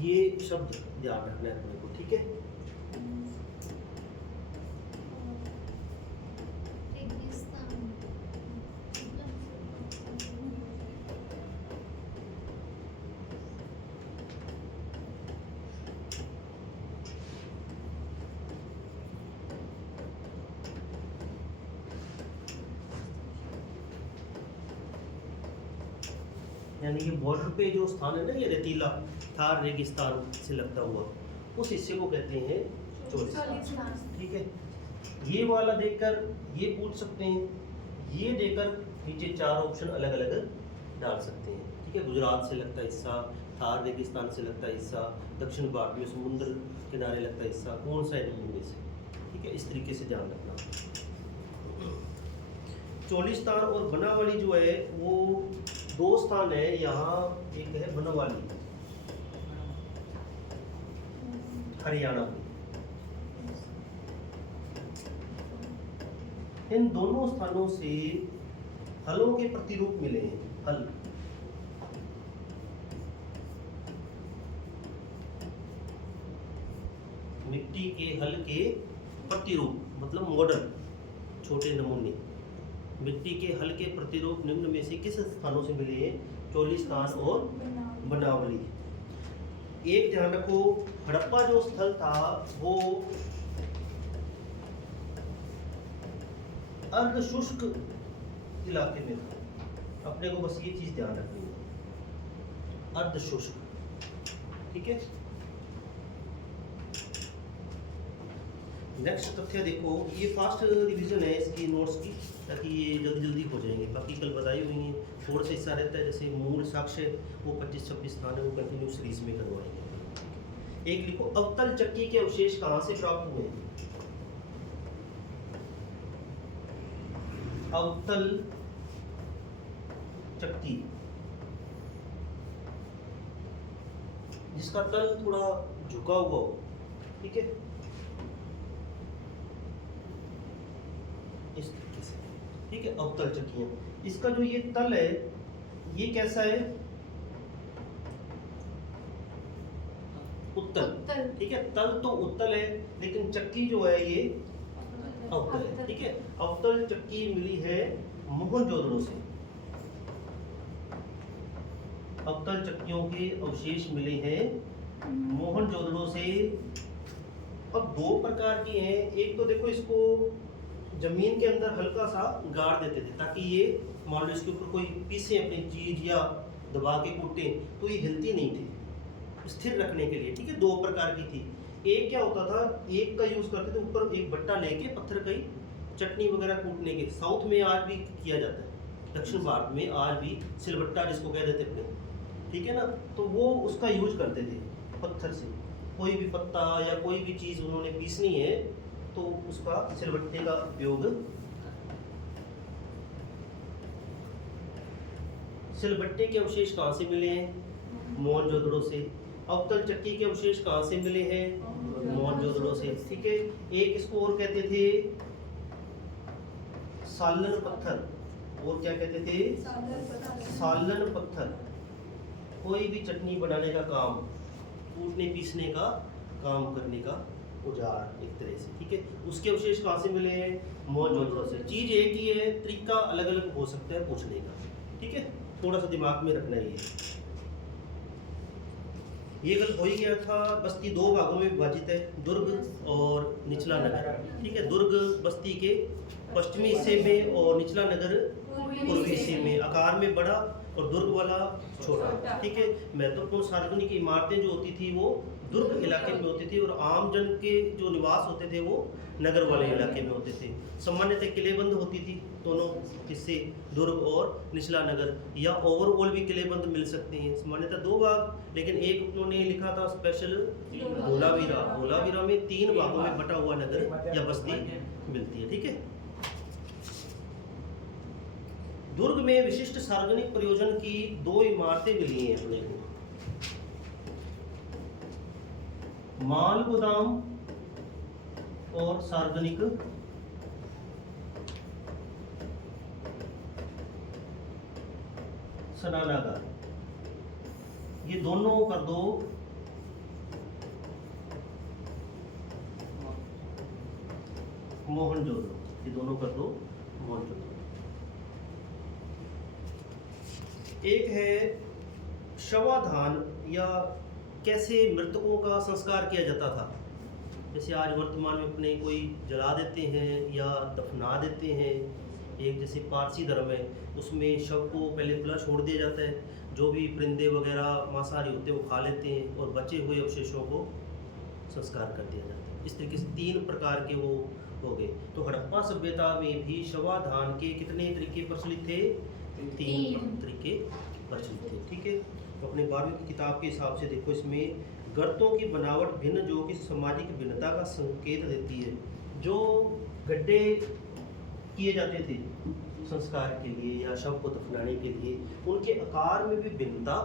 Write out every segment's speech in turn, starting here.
ये शब्द ध्यान रखना है अपने को, ठीक है। यानी कि बॉर्डर पे जो स्थान है ना, ये रेतीला थार रेगिस्तान से लगता हुआ, उस हिस्से को कहते हैं चोलिस्तान, ठीक है। ये वाला देखकर ये पूछ सकते हैं, ये देकर नीचे 4 ऑप्शन अलग अलग डाल सकते हैं, ठीक है। गुजरात से लगता हिस्सा, थार रेगिस्तान से लगता हिस्सा, दक्षिण भारत में समुद्र किनारे लगता हिस्सा, कौन सा है इनमें से, ठीक है। इस तरीके से ध्यान रखना। चोलिस्तान और बनावली जो है वो 2 स्थान है। यहाँ एक है बनवाली हरियाणा में। इन दोनों स्थानों से हलों के प्रतिरूप मिले हैं। हल मिट्टी के हल के प्रतिरूप मतलब मॉडल, छोटे नमूने। मिट्टी के हल के प्रतिरूप निम्न में से किस स्थानों से मिले हैं? चोलिस्तान और बनावली। एक ध्यान रखो, हड़प्पा जो स्थल था वो अर्ध शुष्क इलाके में था। अपने को बस ये चीज ध्यान रखनी है, अर्ध शुष्क, ठीक है। नेक्स्ट तथ्य देखो, ये फास्ट रिवीजन है इसकी नोट्स की, ताकि ये जल्दी जल्दी हो जाएंगे। बाकी कल बताई हुई हैं, थोड़ा सा हिस्सा रहता है, जैसे मूल साक्ष्य वो 25-26 स्थान है, वो कंटिन्यू सीरीज में करवाएंगे। एक लिखो, अवतल चक्की के अवशेष कहाँ से प्राप्त हुए? अवतल चक्की जिसका तल थोड़ा झुका हुआ हो, ठीक है, इस तरीके से, ठीक है। अवतल चक्कियां, इसका जो ये तल है ये कैसा है? उत्तल, ठीक है। तल तो उत्तल है, लेकिन चक्की जो है ये अवतल है, ठीक है। अवतल चक्की मिली है मोहनजोदड़ो से। अवतल चक्कियों के अवशेष मिले हैं मोहनजोदड़ो से। अब 2 प्रकार की हैं। एक तो देखो, इसको जमीन के अंदर हल्का सा गाड़ देते थे, ताकि ये मान लो इसके ऊपर कोई पीसे अपनी चीज या दबा के कूटे तो ये हिलती नहीं थी, स्थिर रखने के लिए, ठीक है। 2 प्रकार की थी। एक क्या होता था, एक का यूज करते थे, ऊपर एक बट्टा लेके पत्थर का चटनी वगैरह कूटने के। साउथ में आज भी किया जाता है, दक्षिण भारत में आज भी सिलबट्टा जिसको कह देते अपने, ठीक है ना। तो वो उसका यूज करते थे, पत्थर से कोई भी पत्ता या कोई भी चीज उन्होंने पीसनी है तो उसका सिलबट्टे का उपयोग। सिलबट्टे के अवशेष कहाँ से मिले हैं? मोहनजोदड़ो से। अवतल चक्की के अवशेष कहाँ से मिले हैं? मोहनजोदड़ो से, ठीक है। एक इसको और कहते थे सालन पत्थर, और क्या कहते थे? सालन पत्थर। कोई भी चटनी बनाने का काम, कूटने पीसने का काम करने का औजार एक तरह से, ठीक है। उसके अवशेष कहाँ से मिले हैं? मोहनजोदड़ो से। चीज एक ही है, तरीका अलग अलग हो सकता है पूछने का, ठीक है। थोड़ा सा दिमाग में रखना है ये गल हो ही गया था। बस्ती 2 भागों में विभाजित है, दुर्ग और निचला नगर, ठीक है। दुर्ग बस्ती के पश्चिमी हिस्से में और निचला नगर पूर्वी हिस्से में। आकार में बड़ा और दुर्ग वाला छोटा, ठीक है। महत्वपूर्ण सार्वजनिक इमारतें जो होती थी वो दुर्ग इलाके में होती थी, और आम जन के जो निवास होते थे वो नगर वाले इलाके में होते थे। सामान्यतः किलेबंद होती थी दोनों हिस्से, दुर्ग और निचला नगर, या ओवरऑल भी किलेबंद मिल सकते हैं। सामान्यतः 2 भाग, लेकिन एक उन्होंने लिखा था स्पेशल, धोलावीरा। धोलावीरा में 3 भागों में बटा हुआ नगर या बस्ती मिलती है, ठीक है। दुर्ग में विशिष्ट सार्वजनिक प्रयोजन की 2 इमारतें मिली हैं अपने को, माल गोदाम और सार्वजनिक स्नानागार। ये दोनों कर दो मोहनजोदड़ो, ये दोनों कर दो मोहनजोदड़ो। एक है शवाधान या कैसे मृतकों का संस्कार किया जाता था। जैसे आज वर्तमान में अपने कोई जला देते हैं या दफना देते हैं। एक जैसे पारसी धर्म है, उसमें शव को पहले खुला छोड़ दिया जाता है, जो भी परिंदे वगैरह मांसाहारी होते हैं वो खा लेते हैं, और बचे हुए अवशेषों को संस्कार कर दिया जाता है। इस तरीके से 3 प्रकार के वो हो गए। तो हड़प्पा सभ्यता में भी शवाधान के कितने तरीके प्रचलित थे? 3 तरीके प्रचलित थे। ठीक है, तो अपने 12वीं की किताब के हिसाब से देखो, इसमें गर्तों की बनावट भिन्न, जो कि सामाजिक भिन्नता का संकेत देती है। जो गड्ढे किए जाते थे संस्कार के लिए या शव को दफनाने के लिए, उनके आकार में भी भिन्नता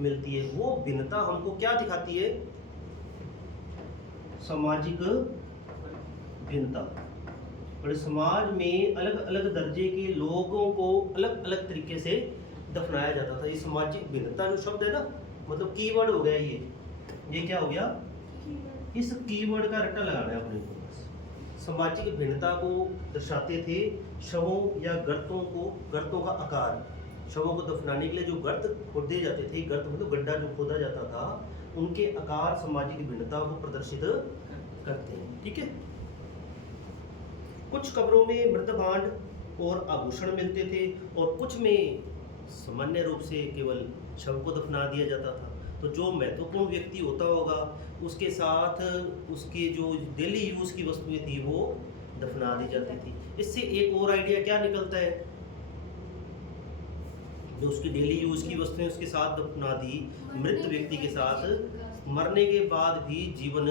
मिलती है। वो भिन्नता हमको क्या दिखाती है? सामाजिक भिन्नता। और समाज में अलग अलग दर्जे के लोगों को अलग अलग तरीके से दफनाया जाता था। ये सामाजिक भिन्नता जो शब्द है ना, मतलब कीवर्ड हो गया ये क्या हो गया? इस कीवर्ड का रट्टा लगाना है अपने को। सामाजिक भिन्नता को दर्शाते थे शवों या गर्तों का आकार। शवों को दफनाने के लिए जो गर्त खोदे जाते थे, गर्त मतलब गड्ढा जो खोदा जाता था, उनके आकार सामाजिक भिन्नता को प्रदर्शित करते हैं। ठीक है, कुछ कब्रों में मृतभांड और आभूषण मिलते थे, और कुछ में सामान्य रूप से केवल शव को दफना दिया जाता था। तो जो महत्वपूर्ण व्यक्ति होता होगा, उसके साथ उसके जो डेली यूज़ की वस्तुएं थी वो दफना दी जाती थी। इससे एक और आइडिया क्या निकलता है? जो उसकी डेली यूज़ की वस्तुएं उसके साथ दफना दी, मृत व्यक्ति के साथ मरने के बाद भी जीवन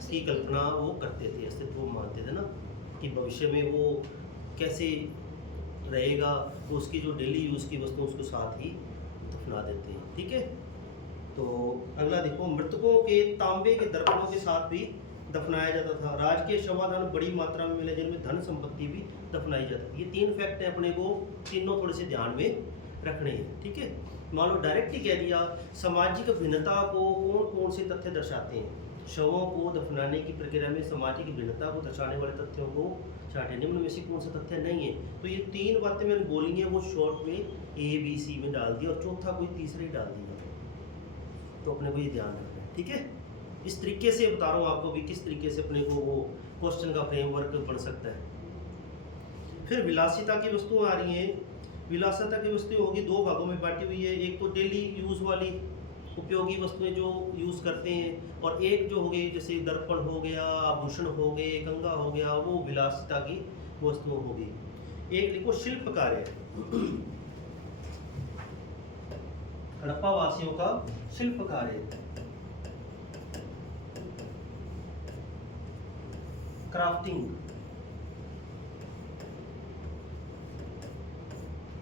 की कल्पना वो करते थे, अस्तित्व मानते थे ना, कि भविष्य में वो कैसे रहेगा। तो उसकी जो डेली यूज़ की वस्तु उसको साथ ही दफना देते हैं। ठीक है, तो अगला देखो, मृतकों के तांबे के दर्पणों के साथ भी दफनाया जाता था। राजकीय शवाधान बड़ी मात्रा में मिले, जिनमें धन संपत्ति भी दफनाई जाती थी। ये 3 फैक्ट हैं, अपने को तीनों थोड़े से ध्यान में रखने हैं। ठीक है, मान लो डायरेक्ट ही कह दिया, सामाजिक भिन्नता को कौन कौन से तथ्य दर्शाते हैं? शवों को दफनाने की प्रक्रिया में सामाजिक भिन्नता को दर्शाने वाले तथ्यों को चार्ट निम्न में से कौन सा तथ्य नहीं है? तो ये 3 बातें मैंने बोली हैं, वो शॉर्ट में ABC में डाल दिया, और चौथा कोई तीसरा ही डाल दिया। तो अपने को ये ध्यान रखना है। ठीक है, इस तरीके से बता रहा हूँ आपको भी किस तरीके से अपने को वो क्वेश्चन का फ्रेमवर्क बन सकता है। फिर विलासिता की वस्तुएं आ रही हैं। विलासिता की वस्तुएं होगी 2 भागों में बांटी हुई है। एक तो डेली यूज़ वाली उपयोगी वस्तुएं जो यूज़ करते हैं, और एक जो हो गई जैसे दर्पण हो गया, आभूषण हो गए, कंघा हो गया, वो विलासिता की वस्तुएं हो गई। एक देखो शिल्प कार्य, हड़प्पा वासियों का शिल्प कार्य, क्राफ्टिंग,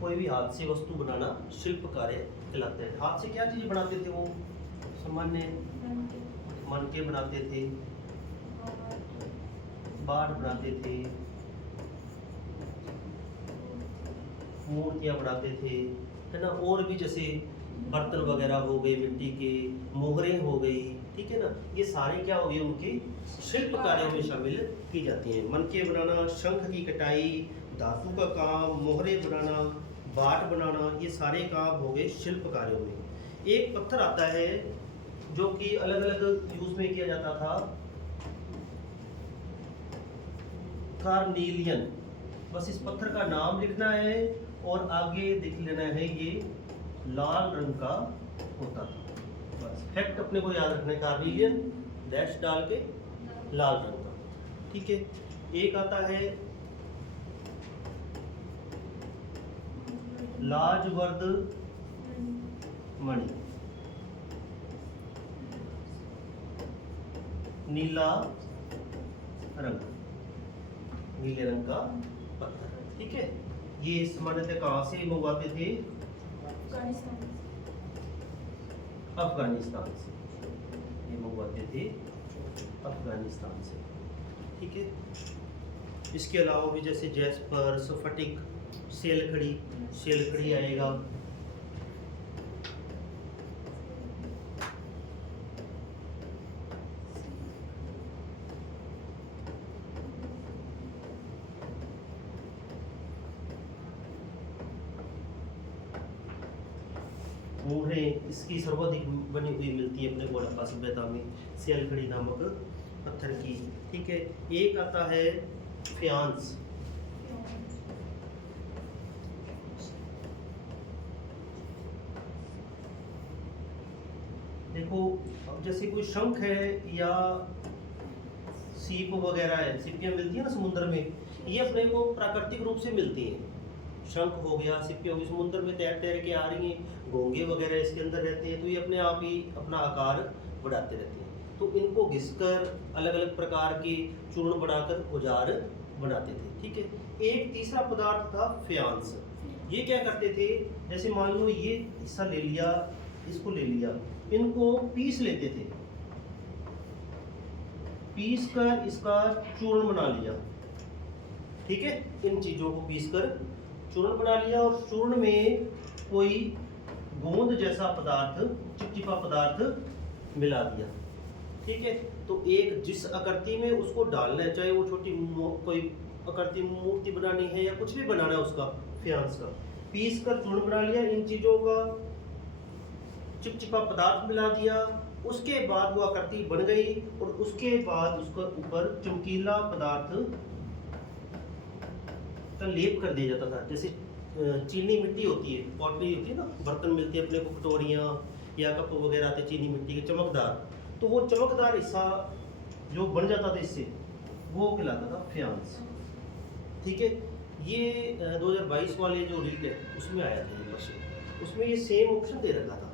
कोई भी हाथ से वस्तु बनाना शिल्प कार्य कहलाते हैं। हाथ से क्या चीज़ बनाते थे वो? सामान्य मनके बनाते थे, बाट बनाते थे, मूर्तियाँ बनाते थे, है ना। और भी जैसे बर्तन वगैरह हो गए, मिट्टी के मोहरें हो गई, ठीक है ना। ये सारे क्या हो गए? उनकी शिल्प कार्यों में शामिल की जाती हैं। मनके बनाना, शंख की कटाई, धातु का काम, मोहरे बनाना, बाट बनाना, ये सारे काम हो गए शिल्प कार्यों में। एक पत्थर आता है जो कि अलग अलग यूज में किया जाता था, कार्नेलियन। बस इस पत्थर का नाम लिखना है और आगे देख लेना है, ये लाल रंग का होता था। बस फैक्ट अपने को याद रखना है, कार्नेलियन डैश डाल के लाल रंग का। ठीक है, एक आता है लाजवर्द मणि, नीला रंग, नीले रंग का पत्थर। ठीक है, ये सामान्यतः कहाँ से मंगवाते थे? अफगानिस्तान से, ये मंगवाते थे अफगानिस्तान से। ठीक है, इसके अलावा भी जैसे जैस्पर, स्फटिक, सेलखड़ी आएगा। मूढ़ें इसकी सर्वाधिक बनी हुई मिलती है अपने को हड़प्पा सभ्यता में, सियालखड़ी नामक पत्थर की। ठीक है, एक आता है फ्यांस। देखो अब जैसे कोई शंख है या सीप वगैरह है, सीपियाँ मिलती है ना समुद्र में, ये अपने को प्राकृतिक रूप से मिलती हैं। शंख हो गया, सीपियाँ हो गई, समुद्र में तैर तैर के आ रही हैं, घोंगे वगैरह इसके अंदर रहते हैं, तो ये अपने आप ही अपना आकार बढ़ाते रहते हैं। तो इनको घिसकर अलग अलग प्रकार के चूर्ण बनाकर औजार बनाते थे। ठीक है, एक तीसरा पदार्थ था फ्यांस। ये क्या करते थे, जैसे मान लो ये हिस्सा ले लिया, इसको ले लिया, इनको पीस लेते थे, पीस कर इसका चूर्ण बना लिया। ठीक है, इन चीजों को पीस कर चूर्ण बना लिया और चूर्ण में कोई गोंद जैसा पदार्थ, चिपचिपा पदार्थ मिला दिया। ठीक है, तो एक जिस आकृति में उसको डालना है, चाहे वो छोटी कोई आकृति मूर्ति बनानी है या कुछ भी बनाना है उसका, फ्यांस का, पीस कर चूर्ण बना लिया, इन चीजों का चिपचिपा पदार्थ मिला दिया, उसके बाद वो आकृति बन गई और उसके बाद उसके ऊपर चमकीला पदार्थ का लेप कर दिया जाता था। जैसे चीनी मिट्टी होती है, पॉटरी होती है ना, बर्तन मिलते हैं अपने को, कटोरियाँ या कप वगैरह आते चीनी मिट्टी के चमकदार, तो वो चमकदार हिस्सा जो बन जाता था इससे, वो कहलाता था फ्यांस। ठीक है, ये 2022 वाले जो रीट है उसमें आया था ये क्वेश्चन, उसमें ये सेम ऑप्शन दे रखा था,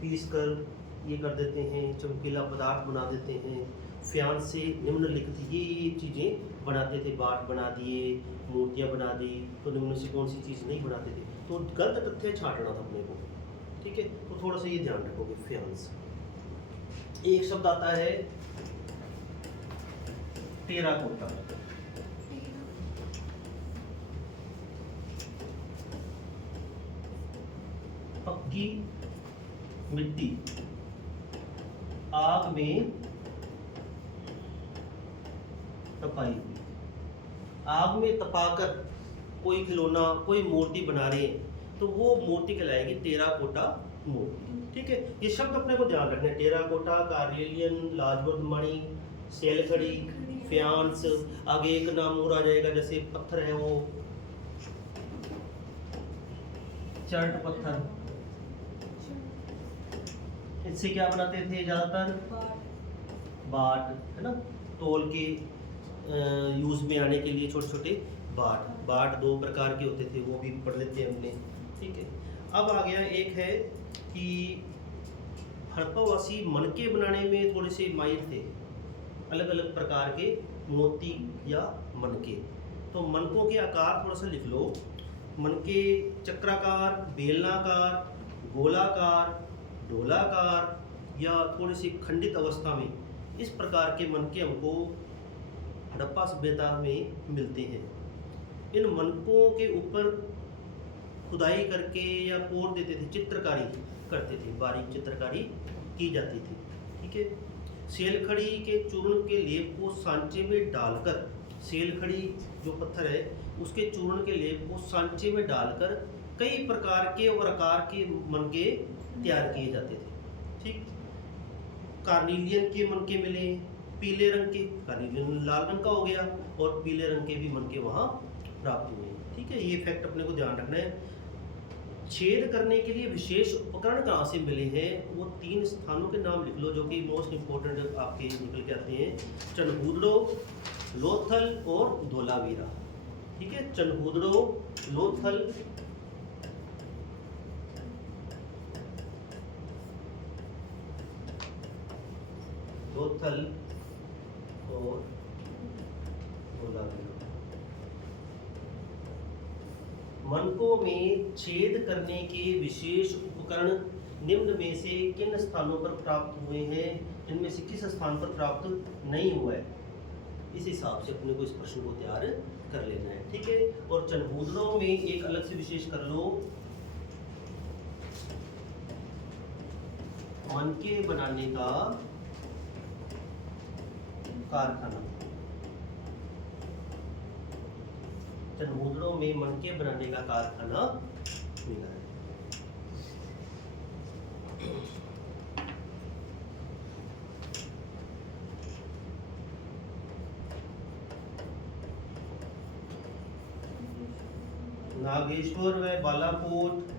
पीस कर ये कर देते हैं, चमकीला पदार्थ बना देते हैं, फ्यांस से निम्नलिखित ये चीज़ें बनाते थे, बाट बना दिए, मूर्तियाँ बना दी, तो निम्न से कौन सी चीज़ नहीं बनाते थे, तो गलत तथ्य छांटना था अपने को। ठीक है, तो थोड़ा सा ये ध्यान रखोगे। फ्यांस, एक शब्द आता है टेराकोटा। पक्की मिट्टी आग में तपाई हुई, आग में तपाकर कोई खिलौना, कोई मूर्ति बना रहे हैं, तो वो मूर्ति कहलाएगी टेराकोटा मूर्ति। ठीक है, ये शब्द अपने को ध्यान रखना है, टेराकोटा, कार्नेलियन, लाजवंत मणि, सियालखड़ी, फ्यांस, आगे एक नाम और आ जाएगा, जैसे पत्थर है वो चर्ट पत्थर, इससे क्या बनाते थे ज्यादातर, बाट, है ना, तोल के यूज में आने के लिए छोटे छोटे बाट। बाट दो प्रकार के होते थे, वो भी पढ़ लेते हैं हमने। ठीक है, अब आ गया एक है कि हड़प्पावासी मनके बनाने में थोड़े से माहिर थे, अलग अलग प्रकार के मोती या मनके। तो मनकों के आकार थोड़ा सा लिख लो, मनके चक्राकार, बेलनाकार, गोलाकार, डोलाकार या थोड़ी सी खंडित अवस्था में, इस प्रकार के मनके हमको हड़प्पा सभ्यता में मिलते हैं। इन मनकों के ऊपर खुदाई करके या कोर देते थे, चित्रकारी करते थे, बारीक चित्रकारी की जाती थी। ठीक है, सियालखड़ी के चूर्ण के लेप को सांचे में डालकर, सियालखड़ी जो पत्थर है उसके चूर्ण के लेप को सांचे में डालकर कई प्रकार के और आकार के मनके तैयार किए जाते थे। ठीक, कार्नेलियन के मनके मिले, पीले रंग के, कार्नेलियन लाल रंग का हो गया, और पीले रंग के भी मनके वहाँ प्राप्त हुए। ठीक है, ये फैक्ट अपने को ध्यान रखना है। छेद करने के लिए विशेष उपकरण कहाँ से मिले हैं, वो 3 स्थानों के नाम लिख लो जो कि मोस्ट इम्पोर्टेंट आपके निकल के आते हैं, चनहूदड़ो, लोथल और धोलावीरा। ठीक है, चनहूदड़ो, लोथल, लोथल और धोलावीरा। मनकों में छेद करने के विशेष उपकरण निम्न में से किन स्थानों पर प्राप्त हुए हैं, इनमें से किस स्थान पर प्राप्त नहीं हुआ है, इस हिसाब से अपने को इस प्रश्न को तैयार कर लेना है। ठीक है, और चनहूदड़ों में एक अलग से विशेष कर लो, मनके बनाने का कारखाना, चनहूदड़ों में मनके बनाने का कारखाना मिला है। नागेश्वर व बालाकोट,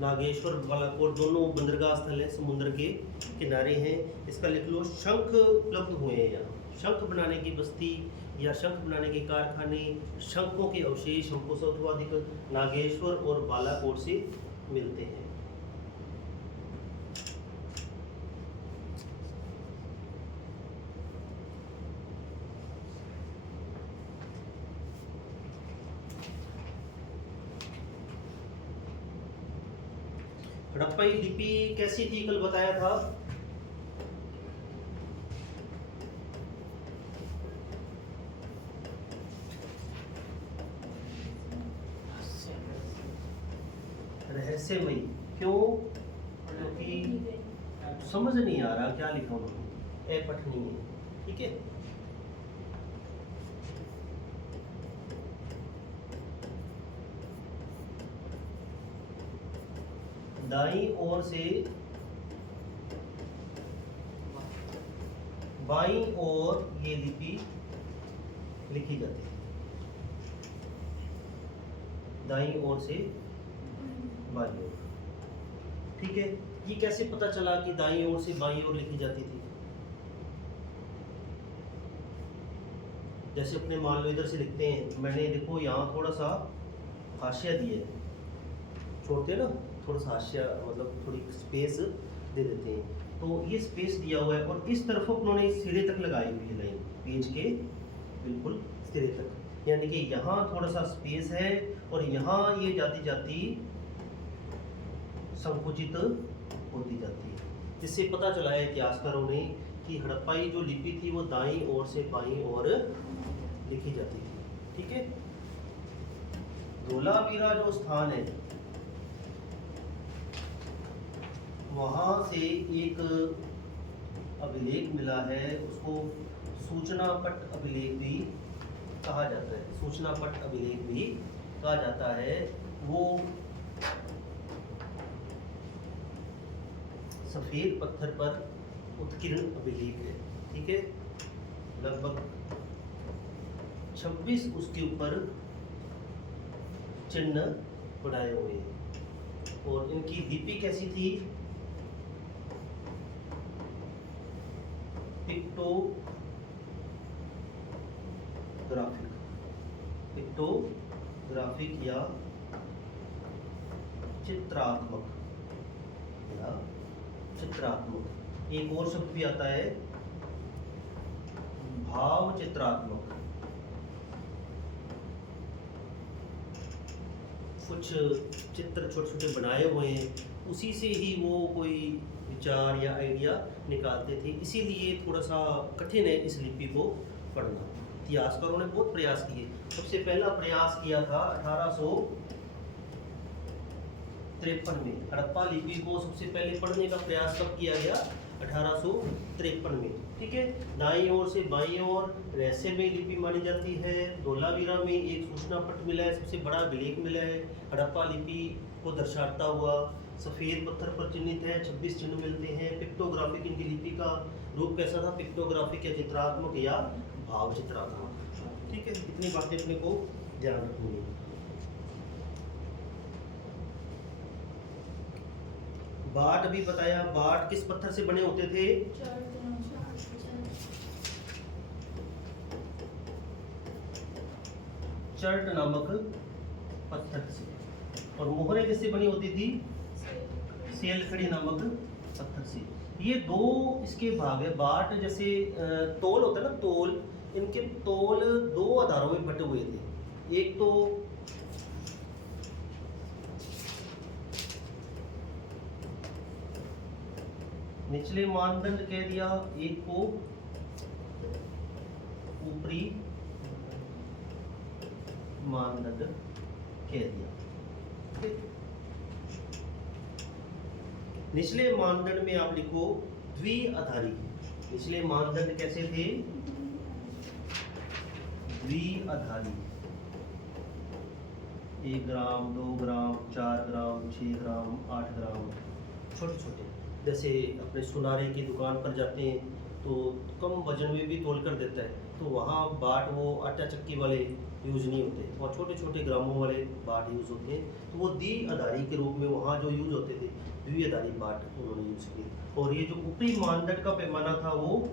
नागेश्वर बालाकोट दोनों बंदरगाह स्थल है, समुद्र के किनारे हैं। इसका लिख लो, शंख उपलब्ध हुए हैं यहाँ। शंख बनाने की बस्ती या शंख बनाने के कारखाने, शंखों के अवशेष हमको सर्वाधिक नागेश्वर और बालाकोट से मिलते हैं। हड़प्पाई लिपि कैसी थी, कल बताया था। रहस्यमयी। क्यों? क्योंकि समझ नहीं आ रहा क्या लिखा उन्होंने, अपठनीय है। ठीक है, दाईं ओर से बाईं ओर ये लिपि लिखी जाती है। दाईं ओर से बाईं ओर। ठीक है, ये कैसे पता चला कि दाईं ओर से बाईं ओर लिखी जाती थी? जैसे अपने मान लो इधर से लिखते हैं, मैंने देखो यहाँ थोड़ा सा हाशिया दिया है, छोड़ते हैं ना, थोड़ा सा हाशिया मतलब थोड़ी स्पेस दे देते हैं, तो ये स्पेस दिया हुआ है और इस तरफ उन्होंने सिरे तक लगाई हुई है लाइन, पेज के बिल्कुल सिरे तक, यानी कि यहाँ थोड़ा सा स्पेस है और यहाँ ये जाती जाती संकुचित होती जाती है। जिससे पता चला है इतिहासकारों ने कि हड़प्पाई जो लिपि थी वो दाईं ओर से बाईं ओर लिखी जाती थी। ठीक है, धोलावीरा जो स्थान है वहाँ से एक अभिलेख मिला है, उसको सूचना पट अभिलेख भी कहा जाता है। सूचना पट अभिलेख भी कहा जाता है। वो सफेद पत्थर पर उत्कीर्ण अभिलेख है। ठीक है, लगभग 26 उसके ऊपर चिन्ह बनाए हुए हैं। और इनकी लिपि कैसी थी? पिक्टोग्राफिक या चित्रात्मक या चित्रात्मक। एक और शब्द भी आता है भाव चित्रात्मक। कुछ चित्र छोटे छोटे बनाए हुए हैं, उसी से ही वो कोई विचार या आइडिया निकालते थे। इसीलिए थोड़ा सा कठिन है इस लिपि को पढ़ना। इतिहासकारों ने बहुत प्रयास किए। सबसे पहला प्रयास किया था 1853 में। हड़प्पा लिपि को सबसे पहले पढ़ने का प्रयास कब किया गया? 1853 में। ठीक है, दाईं ओर से बाईं ओर रहस्यमयी लिपि मानी जाती है। धोलावीरा में एक सूचना पट मिला है, सबसे बड़ा अभिलेख मिला है हड़प्पा लिपि को दर्शाता हुआ, सफ़ेद पत्थर पर चिन्हित है, 26 चिन्ह मिलते हैं। पिक्टोग्राफिक इनकी लिपि का रूप कैसा था? पिक्टोग्राफिक या चित्रात्मक या भाव चित्रात्मक। ठीक है, इतनी बातें अपने को ध्यान रखनी है। बाट अभी बताया, बाट किस पत्थर से बने होते थे? चर्ट नामक पत्थर से। और मोहरे किससे बनी होती थी? सेलखड़ी नामक पत्थर से। ये दो इसके भाग है। बाट जैसे तोल होता है ना, तोल, इनके तोल दो आधारों में बटे हुए थे। एक तो निचले मानदंड कह दिया, एक को ऊपरी मानदंड कह दिया। निचले मानदंड में आप लिखो द्विआधारी। निचले मानदंड कैसे थे? द्विआधारी। 1 ग्राम, 2 ग्राम, 4 ग्राम, 6 ग्राम, 8 ग्राम, छोटे छोटे। जैसे अपने सुनारे की दुकान पर जाते हैं तो कम वजन में भी तोल कर देता है। तो वहाँ बाट वो आटा चक्की वाले यूज़ नहीं होते और छोटे छोटे ग्रामों वाले बाट यूज़ होते हैं। तो वो द्विआधारी के रूप में वहाँ जो यूज़ होते थे द्विआधारी बाट उन्होंने यूज़ किए। और ये जो ऊपरी मानदंड का पैमाना था वो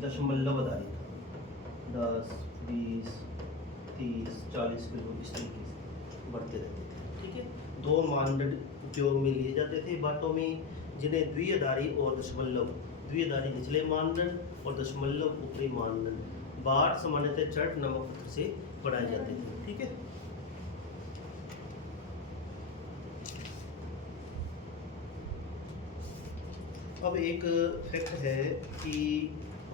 दशमलव आधारित था, 10, 20, 30, 40 किलो इस तरीके से बढ़ते रहते थे। ठीक है, दो मानदंड उपयोग में लिए जाते थे बाटों में, जिन्हें द्विआधारी और दशमलव, द्विआधारी निचले मानदंड और दशमलव ऊपरी मानदंड बाट सामान्यतः चर्ट नामक पत्र से बढ़ाए जाते थे। ठीक है, अब एक फैक्ट है कि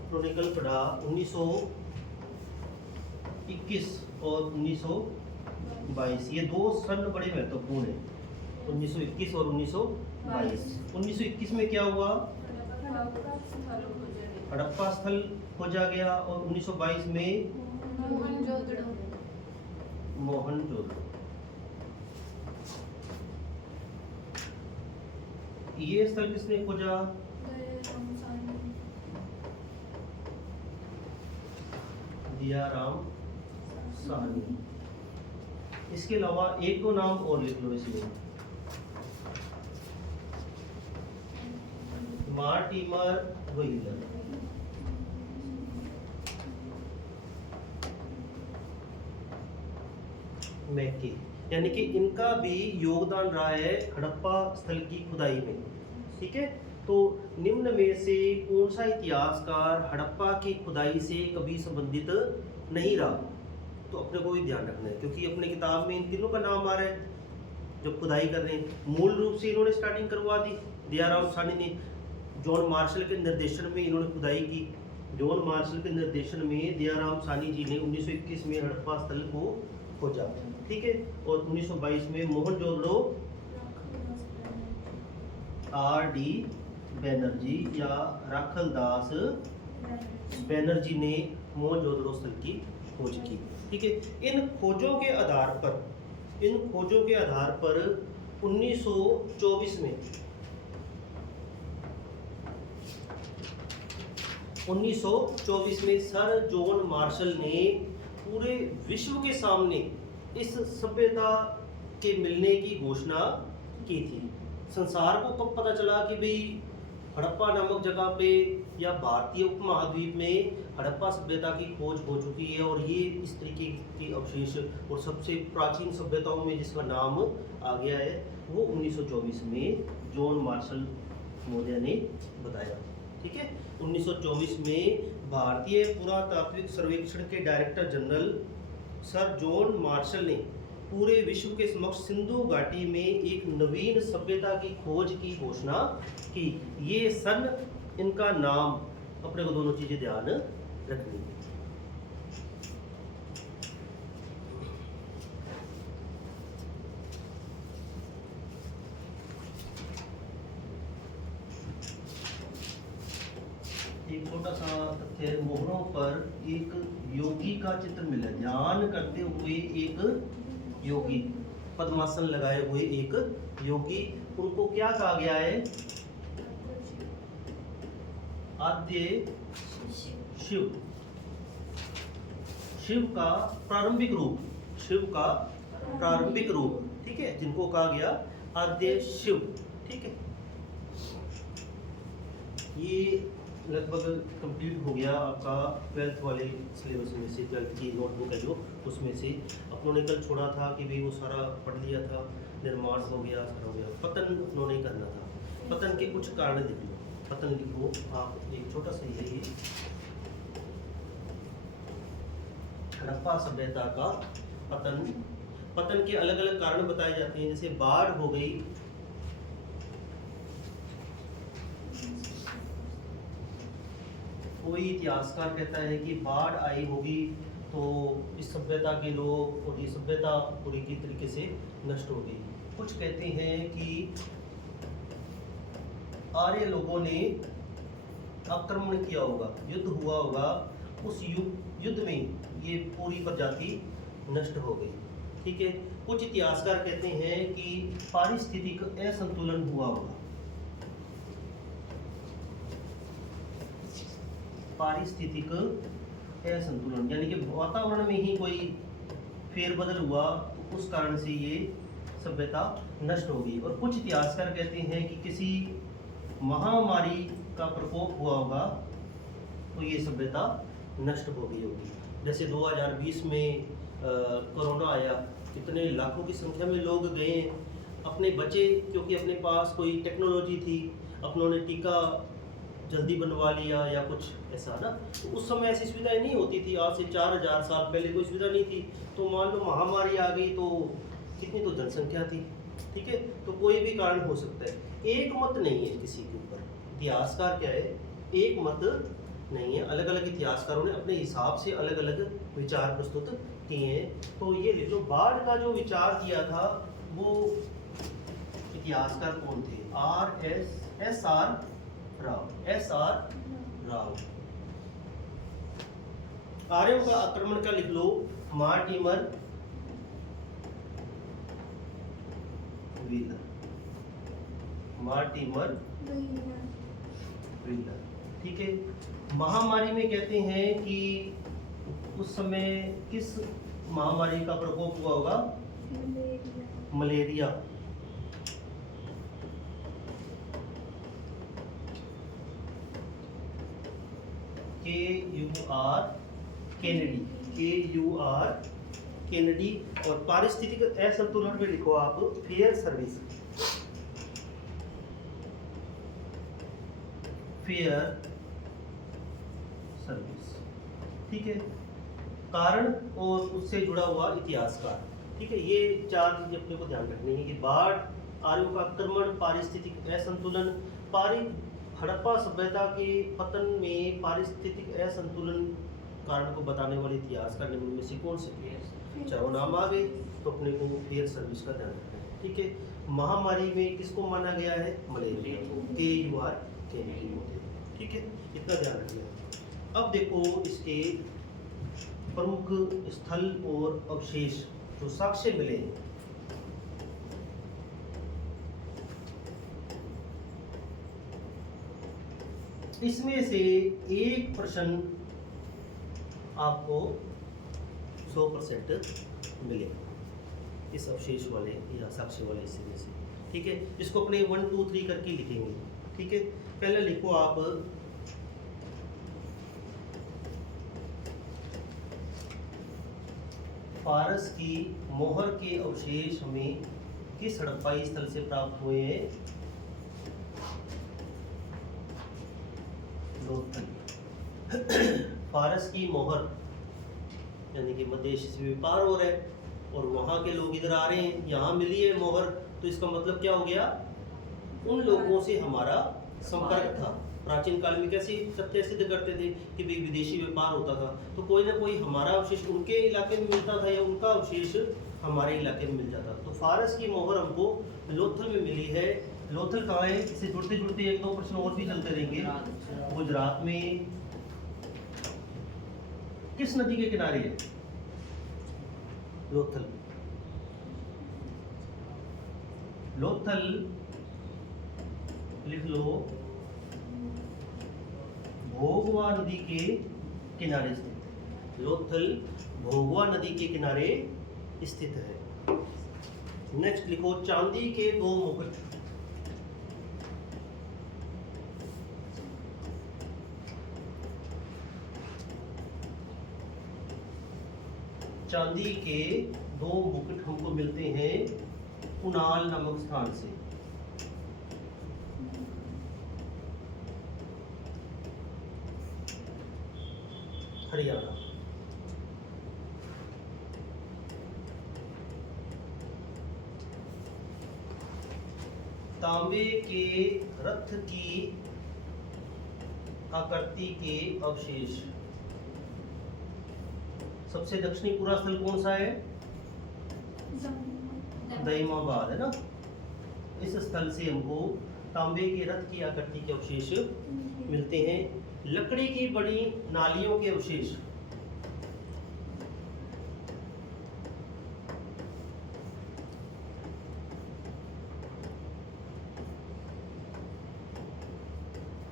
उन्होंने कल पढ़ा 1921 और 1922, ये दो सन बड़े महत्वपूर्ण हैं, 1921 और 1922। 1921 में क्या हुआ? हड़प्पा स्थल खोजा गया और 1922 में मोहनजोदड़ो। ये स्थल किसने खोजा? दयाराम साहनी। इसके अलावा एक दो नाम और लिख लो इसमें, मार्टिमर व्हीलर, मैके, यानी कि इनका भी योगदान रहा है हड़प्पा स्थल की खुदाई में। ठीक है, तो निम्न में से कौन सा इतिहासकार हड़प्पा की खुदाई से कभी संबंधित नहीं रहा? तो अपने को भी ध्यान रखना है, क्योंकि अपने किताब में इन तीनों का नाम आ रहा है जब खुदाई कर रहे हैं। मूल रूप से इन्होंने स्टार्टिंग करवा दी, दयाराम साहनी ने। जॉन मार्शल के निर्देशन में इन्होंने खुदाई की। जॉन मार्शल के निर्देशन में दयाराम साहनी जी ने 1921 में हड़प्पा स्थल को खोजा। ठीक है, और 1922 में मोहनजोदड़ो R.D. बैनर्जी या राखलदास बैनर्जी ने मोहनजोदड़ो स्थल की खोज की। ठीक है, इन खोजों के आधार पर 1924 में सर जॉन मार्शल ने पूरे विश्व के सामने इस सभ्यता के मिलने की घोषणा की थी। संसार को कब पता चला कि भाई हड़प्पा नामक जगह पे या भारतीय उपमहाद्वीप में हड़प्पा सभ्यता की खोज हो चुकी है, और ये इस तरीके के अवशेष और सबसे प्राचीन सभ्यताओं में जिसका नाम आ गया है वो 1924 में जॉन मार्शल महोदय ने बताया। ठीक है, 1924 में भारतीय पुरातात्विक सर्वेक्षण के director general sir John Marshall ने पूरे विश्व के समक्ष सिंधु घाटी में एक नवीन सभ्यता की खोज की घोषणा की। ये सन, इनका नाम, अपने को दोनों चीजें ध्यान रखनी है। एक छोटा सा तथ्य, मोहरों पर एक योगी का चित्र मिला, ध्यान करते हुए एक योगी, पद्मासन लगाए हुए एक योगी। उनको क्या कहा गया है? आद्य शिव, शिव का प्रारंभिक रूप, ठीक है, जिनको कहा गया आद्य शिव। ठीक है, ये लगभग कंप्लीट हो गया आपका 12th वाले सिलेबस में से, 12th की नोटबुक है जो, उसमें से अपनों ने कल छोड़ा था कि भाई वो सारा पढ़ लिया था, निर्माण हो गया, सारा हो गया। पतन उन्होंने करना था, पतन के कुछ कारण लिख लो, पतन लिखो आप, एक छोटा सा ये हड़प्पा सभ्यता का पतन। पतन के अलग अलग कारण बताए जाते हैं, जैसे बाढ़ हो गई, कोई इतिहासकार कहता है कि बाढ़ आई होगी तो इस सभ्यता के लोग और ये सभ्यता पूरी की तरीके से नष्ट हो गई। कुछ कहते हैं कि आर्य लोगों ने आक्रमण किया होगा, युद्ध हुआ होगा, उस युद्ध में ये पूरी प्रजाति नष्ट हो गई। ठीक है, कुछ इतिहासकार कहते हैं कि पारिस्थितिक असंतुलन हुआ होगा, पारिस्थितिक असंतुलन, यानी कि वातावरण में ही कोई फेरबदल हुआ, तो उस कारण से ये सभ्यता नष्ट हो गई। और कुछ इतिहासकार कहते हैं कि किसी महामारी का प्रकोप हुआ होगा तो ये सभ्यता नष्ट हो गई होगी। जैसे 2020 में कोरोना आया, कितने लाखों की संख्या में लोग गए, अपने बचे, क्योंकि अपने पास कोई टेक्नोलॉजी थी, अपनों ने टीका जल्दी बनवा लिया या कुछ ऐसा ना। तो उस समय ऐसी सुविधाएं नहीं होती थी, आज से 4000 साल पहले कोई सुविधा नहीं थी। तो मान लो महामारी आ गई तो कितनी तो जनसंख्या थी, ठीक है। तो कोई भी कारण हो सकता है, एक मत नहीं है किसी के ऊपर। इतिहासकार क्या है, एक मत नहीं है, अलग अलग इतिहासकारों ने अपने हिसाब से अलग अलग विचार प्रस्तुत किए हैं। तो ये लिख लो, बाढ़ का जो विचार किया था वो इतिहासकार कौन थे? S R Rao. आर्यों का आक्रमण का लिख लो, मार्टिमर व्हीलर। ठीक है। महामारी में कहते हैं कि उस समय किस महामारी का प्रकोप हुआ होगा? मलेरिया। केनेडी। और पारिस्थितिक असंतुलन में लिखो आप फेयर सर्विस। ठीक है। कारण और उससे जुड़ा हुआ इतिहासकार, ठीक है। ये चार चीजें अपने को ध्यान रखनी है कि बाढ़, आर्यों का आक्रमण, पारिस्थितिक असंतुलन। हड़प्पा सभ्यता के पतन में पारिस्थितिक असंतुलन कारण को बताने वाले इतिहासकार निम्न में से कौन से थे? चारों नाम आ गए, तो अपने को फेयर सर्विस का ध्यान रखना है, ठीक है। महामारी में किसको माना गया है? मलेरिया को। केनेडी होते, ठीक है, इतना ध्यान रखना। अब देखो इसके प्रमुख स्थल और अवशेष जो साक्ष्य मिले हैं। इसमें से एक प्रश्न आपको 100% मिलेगा इस अवशेष वाले या साक्ष्य वाले हिस्से में से, ठीक है। इसको अपने 1 2 3 करके लिखेंगे, ठीक है। पहले लिखो आप फारस की मोहर के अवशेष हमें किस हड़प्पाई स्थल से प्राप्त हुए हैं? फारस की मोहर, यानी कि मध्य एशिया से व्यापार हो रहा है और वहाँ के लोग इधर आ रहे हैं, यहाँ मिली है मोहर, तो इसका मतलब क्या हो गया? उन लोगों से हमारा संपर्क था। प्राचीन काल में कैसे सत्य सिद्ध करते थे कि भाई विदेशी व्यापार होता था, तो कोई ना कोई हमारा अवशेष उनके इलाके में मिलता था या उनका अवशेष हमारे इलाके में मिल जाता। तो फारस की मोहर हमको लोथल में मिली है। लोथल कहाँ है? इससे जुड़ते जुड़ते 1 2 प्रश्न और भी चलते रहेंगे। गुजरात में किस नदी के किनारे है लोथल? लोथल लिख लो, भोगवा नदी के किनारे स्थित। लोथल भोगवा नदी के किनारे स्थित है। नेक्स्ट लिखो, चांदी के 2 मुकुट। चांदी के 2 मुकुट हमको मिलते हैं कुणाल नामक स्थान से। हरियाणा। तांबे के रथ की आकृति के अवशेष। सबसे दक्षिणी पूरा स्थल कौन सा है? दईमाबाद, है ना। इस स्थल से हमको तांबे के रथ की आकृति के अवशेष मिलते हैं। लकड़ी की बड़ी नालियों के अवशेष।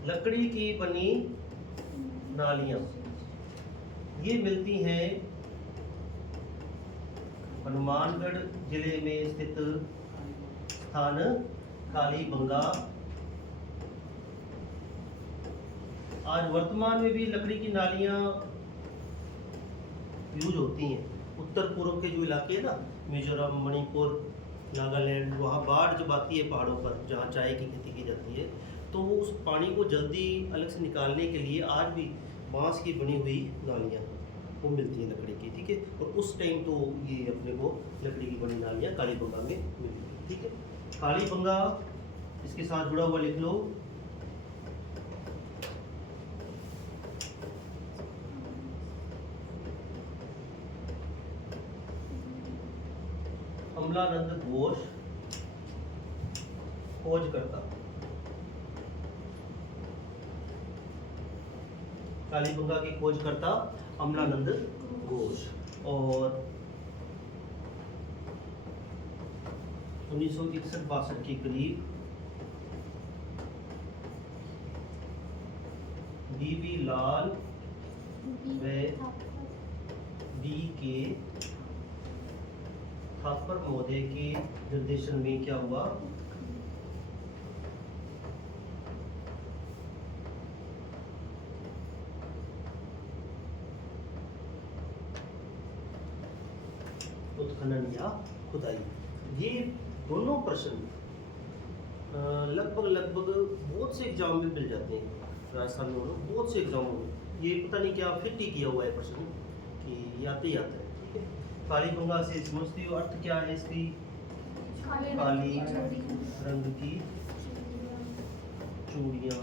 लकड़ी की बनी नालियाँ ये मिलती हैं हनुमानगढ़ जिले में स्थित स्थान कालीबंगा। आज वर्तमान में भी लकड़ी की नालियाँ यूज होती हैं। उत्तर पूर्व के जो इलाके हैं ना, मिजोरम, मणिपुर, नागालैंड, वहाँ बाढ़ जब आती है पहाड़ों पर जहाँ चाय की खेती की जाती है, तो वो उस पानी को जल्दी अलग से निकालने के लिए आज भी बांस की बनी हुई नालियाँ वो मिलती हैं लकड़ी की, ठीक है। और उस टाइम तो ये अपने को लकड़ी की बनी नालियाँ कालीबंगा में मिलेंगी, ठीक है। कालीबंगा इसके साथ जुड़ा हुआ लिख लो। अमलानंद घोष खोजकर्ता, कालीबंगा के खोजकर्ता अमलानंद घोष। और 1961-62 के करीब बीवी लाल व डी के थापर महोदय के निर्देशन में क्या हुआ, उत्खनन या खुदाई। ये दोनों प्रश्न लगभग बहुत से एग्जाम में मिल जाते हैं राजस्थान में, बहुत से एग्जामों में। ये पता नहीं क्या फिट ही किया हुआ है प्रश्न कि ये आते ही आता है, ठीक है। कालीबंगा से समझती हो अर्थ क्या है इसकी, काली रंग की चूड़ियाँ।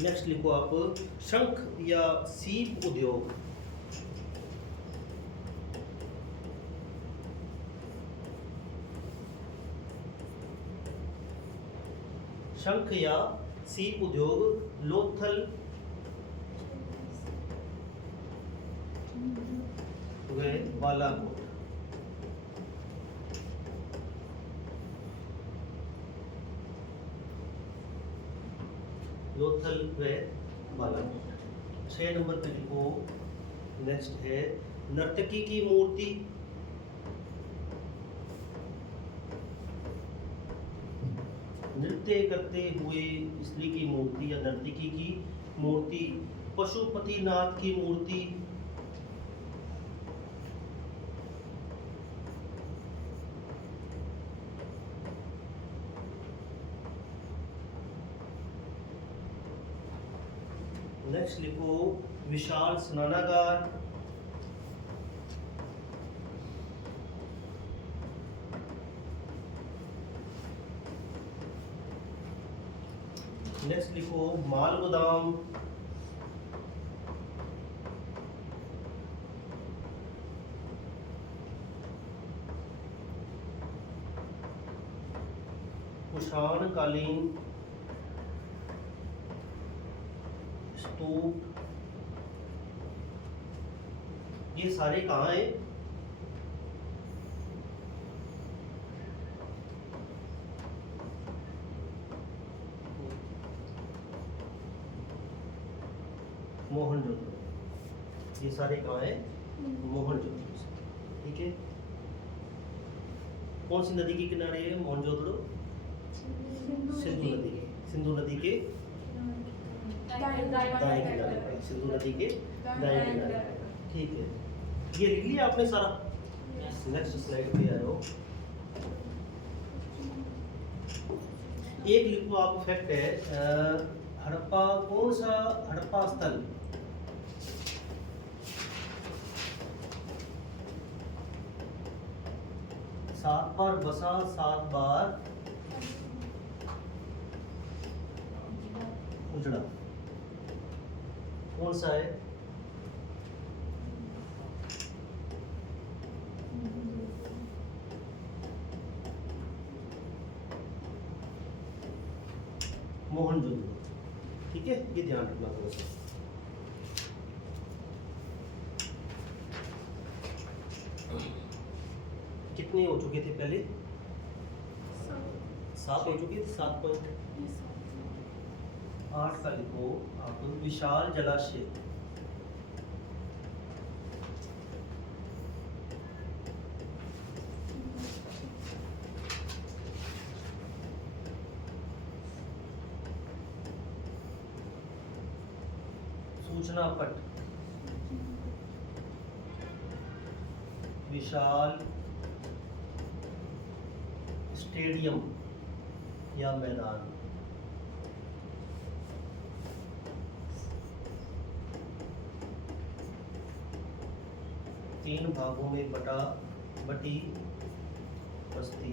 नेक्स्ट लिखो आप शंख या सीप उद्योग। शंख या सीप उद्योग लोथल व बालाकोट। लोथल व बालाकोट। 6 नंबर पे लिखो। नेक्स्ट है नर्तकी की मूर्ति। नृत्य करते हुए स्त्री की मूर्ति या नर्तकी की मूर्ति। पशुपतिनाथ की मूर्ति। नेक्स्ट लिखो विशाल स्नानागार। नेक्स्ट लिखो माल गोदाम। कुषाण कालीन स्तूप। ये सारे कहाँ हैं? मोहनजोदड़ो। ये सारे कहाँ हैं? मोहनजोदड़ो से, ठीक है। कौन सी नदी के किनारे है मोहनजोदड़ो? सिंधु नदी के। सिंधु नदी के दाएं किनारे पर। सिंधु नदी के दाएं किनारे पर, ठीक है। ये लिख लिया आपने सारा? नेक्स्ट स्लाइड पे आ जाओ। एक लिखो आप फैक्ट है, हड़प्पा कौन सा हड़प्पा स्थल सात बार बसा, 7 बार उजड़ा? कौन सा है? मोहनजोदड़ो, ठीक है। ये ध्यान रखना थोड़ा सा। कितने हो चुके थे पहले? 7 हो चुकी थी, 7 पॉइंट। 8 का लिखो आप, विशाल जलाशय। सूचना पट, विशाल स्टेडियम या मैदान। तीन भागों में बटी बस्ती।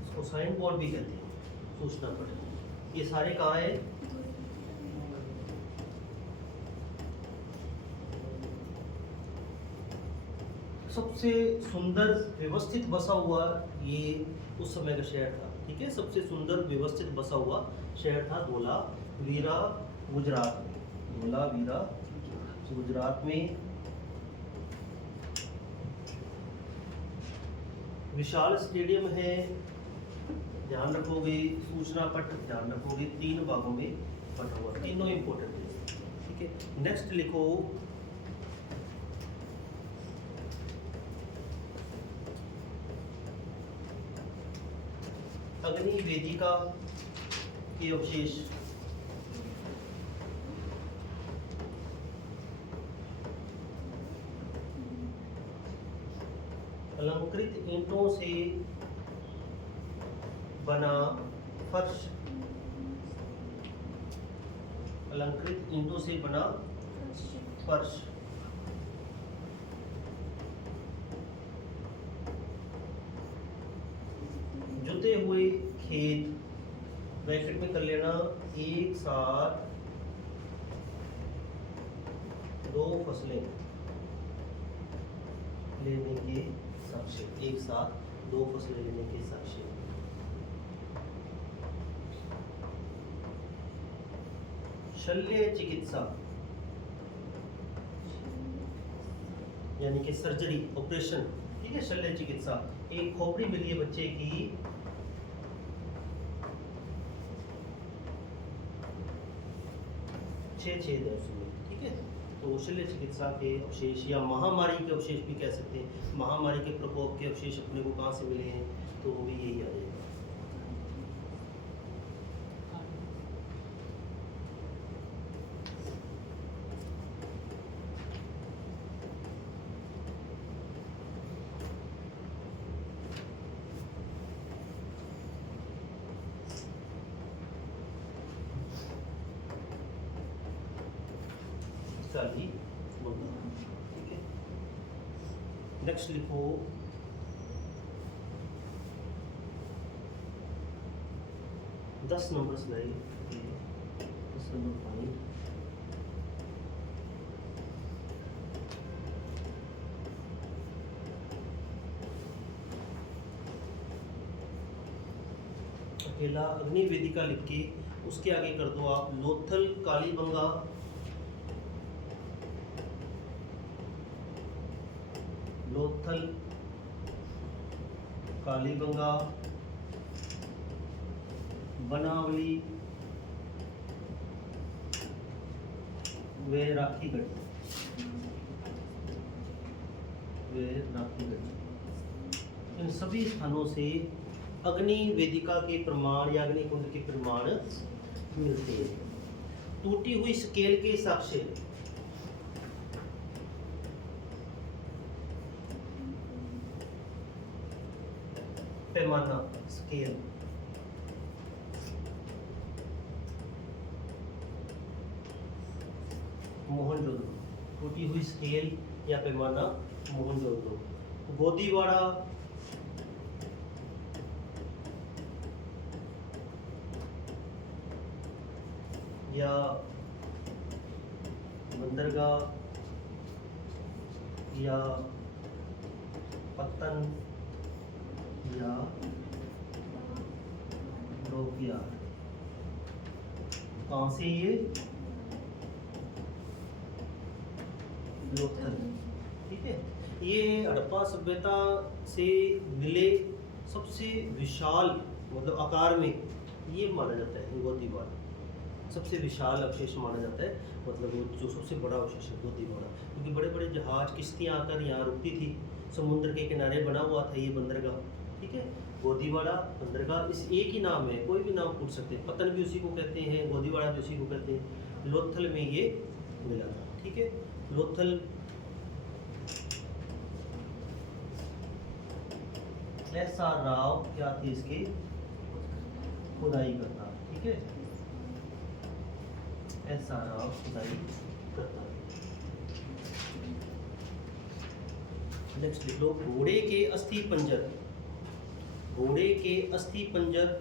इसको साइन बोर्ड भी कहते हैं, सूचना पट। ये सारे कहाँ है? सबसे सुंदर व्यवस्थित बसा हुआ ये उस समय का शहर था, ठीक है। सबसे सुंदर व्यवस्थित बसा हुआ शहर था धोलावीरा गुजरात में। धोलावीरा गुजरात में। विशाल स्टेडियम है, ध्यान रखोगे। सूचना पट ध्यान रखोगे। 3 भागों में बटा हुआ, तीनों इंपॉर्टेंट है, ठीक है। नेक्स्ट लिखो अग्नि वेदिका के अवशेष। अलंकृत ईंटों से बना फर्श। अलंकृत ईंटों से बना फर्श। जुते हुए खेत, ब्रैकेट में कर लेना, एक साथ 2 फसलें लेने के साक्ष्य। एक साथ 2 फसलें लेने के साक्ष्य। शल्य चिकित्सा यानी कि सर्जरी, ऑपरेशन, ठीक है। शल्य चिकित्सा, एक खोपड़ी मिली है बच्चे की, छेद है उसमें, ठीक है। तो शल्य चिकित्सा के अवशेष या महामारी के अवशेष भी कह सकते हैं। महामारी के प्रकोप के अवशेष अपने को कहाँ से मिले हैं, तो वो भी यही आ जाएगा। साली मुद्दा, ठीक है। नेक्स्ट लिखो दस नंबर स्लाइड, 10 नंबर पॉइंट। अकेला अग्नि वेदिका लिख के उसके आगे कर दो आप लोथल कालीबंगा। लोथल कालीबंगा बनावली वे राखीगढ़। इन सभी स्थानों से अग्नि वेदिका के प्रमाण या अग्नि कुंड के प्रमाण मिलते हैं। टूटी हुई स्केल के साक्ष्य, पैमाना, स्केल। मोहनजोदड़ो, टूटी हुई स्केल या पैमाना मोहनजोदड़ो। गोदीवाड़ा, या बंदरगाह या पत्तन या लोकियार। कहाँ से ये? लोथल। ठीक है, ये हड़प्पा सभ्यता से मिले सबसे विशाल मतलब आकार में ये माना जाता है गोदीवाड़ा, सबसे विशाल अवशेष माना जाता है, मतलब वो जो सबसे बड़ा अवशेष है गोदीवाड़ा, क्योंकि बड़े बड़े जहाज किश्तियाँ आकर यहाँ रुकती थी, समुद्र के किनारे बना हुआ था ये बंदरगाह। ठीक है, गोदीवाड़ा बंदरगाह, इस एक ही नाम है, कोई भी नाम पूछ सकते हैं, पतन भी उसी को कहते हैं, गोदीवाड़ा भी उसी को कहते हैं। लोथल में ये मिला था। ठीक है, लोथल SR राव क्या थी इसकी खुदाई करता। ठीक है, SR राव खुदाई करता। नेक्स्ट लिख लो, घोड़े के अस्थि पंजर। घोड़े के अस्थि पंजर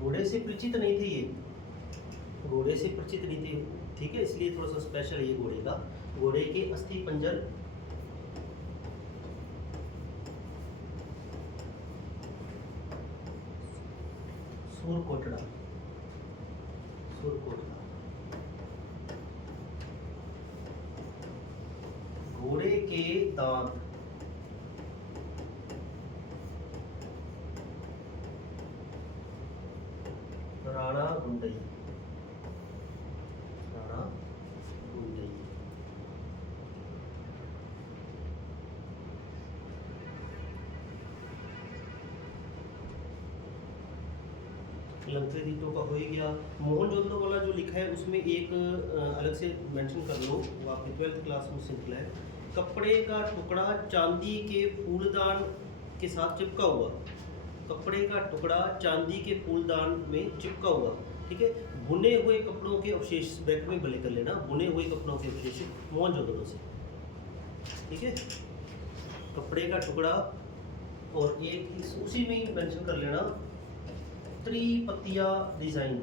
घोड़े से परिचित नहीं थे ये, घोड़े से परिचित नहीं थे। ठीक है, इसलिए थोड़ा सा स्पेशल ये घोड़े का। घोड़े के अस्थि पंजर सूरकोटड़ा, सूरकोटड़ा। घोड़े के दांत राणा गुंडई, राणा गुंडई। लंकेदीटों का हो ही गया। मोहनजोदड़ो वाला जो लिखा है उसमें एक अलग से मेंशन कर लो, वो आपकी 12th क्लास में से निकला है। कपड़े का टुकड़ा चांदी के फूलदान के साथ चिपका हुआ, कपड़े का टुकड़ा चांदी के फूलदान में चिपका हुआ। ठीक है, बुने हुए कपड़ों के अवशेष, बैक में भले कर लेना, बुने हुए कपड़ों के अवशेष मोहनजोदड़ो से। ठीक है, कपड़े का टुकड़ा, और एक उसी में ही मेंशन कर लेना त्रिपतिया डिजाइन।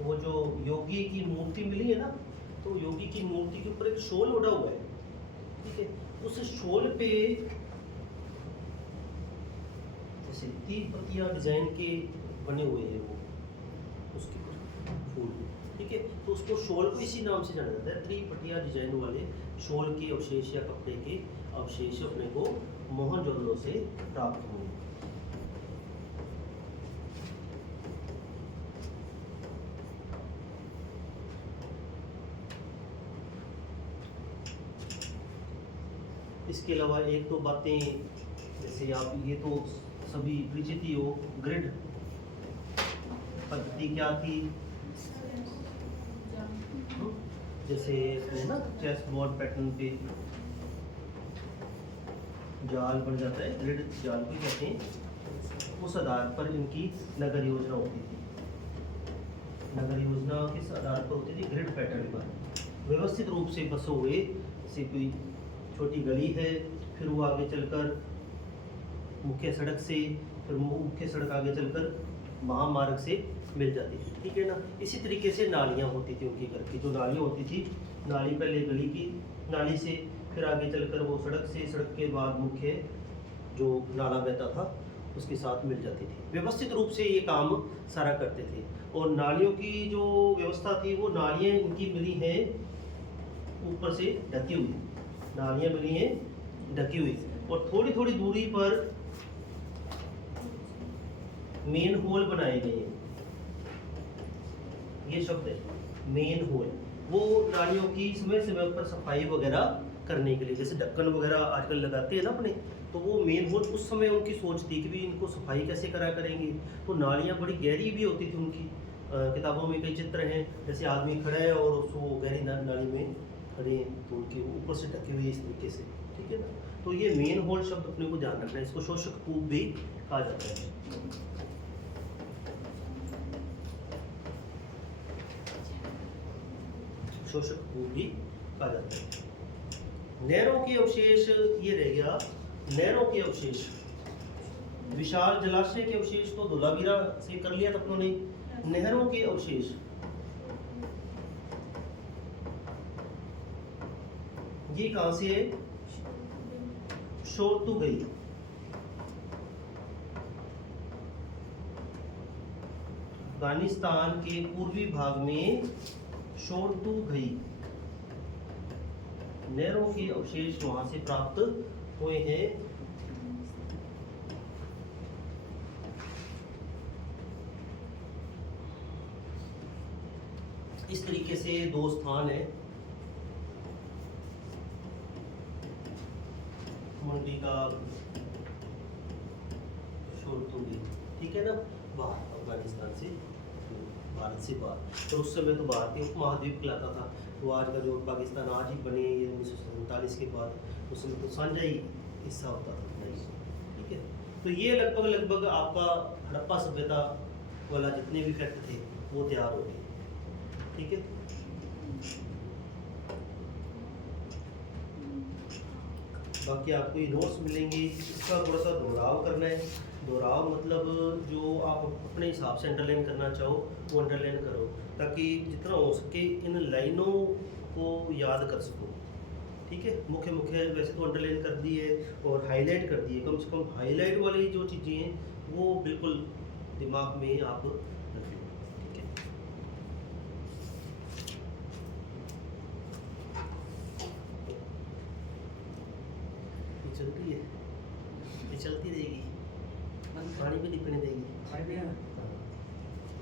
वो जो योगी की मूर्ति मिली है ना, तो योगी की मूर्ति के ऊपर एक शॉल ओढ़ा हुआ है। ठीक है, उस शॉल पे जैसे त्रिपतिया डिजाइन के बने हुए हैं वो उसके फूल। ठीक है, तो उसको शॉल को इसी नाम से जाना जाता है, त्रिपतिया डिजाइन वाले शॉल के अवशेष या कपड़े के अवशेष अपने को मोहनजोदड़ो से प्राप्त हुए। इसके अलावा एक दो बातें, जैसे आप ये तो सभी परिचित ही हो, ग्रिड पद्धति क्या थी, जैसे ना चेस बोर्ड पैटर्न पे जाल बन जाता है, ग्रिड जाल को कहते हैं, उस आधार पर इनकी नगर योजना होती थी। नगर योजना किस आधार पर होती थी? ग्रिड पैटर्न पर, व्यवस्थित रूप से बसे हुए। जैसे कोई छोटी गली है, फिर वो आगे चलकर मुख्य सड़क से, फिर मुख्य सड़क आगे चलकर महामार्ग से मिल जाती थी। ठीक है ना, इसी तरीके से नालियाँ होती थी उनके घर की, जो नालियाँ होती थी, नाली पहले गली की नाली से, फिर आगे चलकर वो सड़क से, सड़क के बाद मुख्य जो नाला बहता था उसके साथ मिल जाती थी। व्यवस्थित रूप से ये काम सारा करते थे। और नालियों की जो व्यवस्था थी, वो नालियाँ इनकी मिली हैं ऊपर से ढकी हुई, नालियाँ मिली हैं ढकी हुई, और थोड़ी थोड़ी दूरी पर मेन होल बनाए गए हैं। ये शब्द है मेन होल, वो नालियों की समय समय पर सफाई वगैरह करने के लिए, जैसे ढक्कन वगैरह आजकल लगाते हैं ना अपने, तो वो मेन होल उस समय उनकी सोच थी कि भी इनको सफाई कैसे करा करेंगे। तो नालियाँ बड़ी गहरी भी होती थी उनकी। किताबों में कई चित्र हैं, जैसे आदमी खड़ा है और उसको गहरी नाली में खड़े हैं, तो उनके ऊपर से ढके हुए इस तरीके से। ठीक है ना, तो ये मेन होल शब्द अपने को ध्यान रखना है, इसको शोषक कूप भी कहा जाता है। शोषक कूप भी कहा जाता है। नहरों के अवशेष ये रह गया, नहरों के अवशेष, विशाल जलाशय के अवशेष तो धोलावीरा से कर लिया था अपनों ने। नहरों के अवशेष, ये कहां से है? शोरतुगई। अफगानिस्तान के पूर्वी भाग में शोरतुगई नहरों के अवशेष वहां से प्राप्त हुए हैं। इस तरीके से दो स्थान है, मंडी का शोरतुगई, ठीक है ना, बाहर अफगानिस्तान से, भारत से बाहर। तो उस समय तो भारतीय उपमहाद्वीप कहलाता था, तो आज का जो पाकिस्तान आज ही बने 1947 के बाद, उस समय तो साझा ही हिस्सा होता था, ठीक है। तो ये लगभग आपका हड़प्पा सभ्यता वाला जितने भी फैक्ट थे वो तैयार हो गए, ठीक है। बाकी आपको ये नोट्स मिलेंगे, इसका थोड़ा सा दोहराव करना है। दोहराव मतलब जो आप अपने हिसाब से अंडरलाइन करना चाहो वो अंडरलाइन करो, ताकि जितना हो सके इन लाइनों को याद कर सको, ठीक है। मुख्य मुख्य वैसे तो अंडरलाइन कर दी है और हाईलाइट कर दी है, कम से कम हाईलाइट वाली जो चीज़ें हैं वो बिल्कुल दिमाग में आप रख लो, ठीक है। ये चलती है, ये चलती रहेगी।